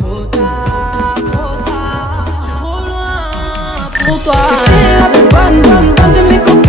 trop tard, trop tard. Je suis trop loin pour toi. T'es la plus bonne de mes copines.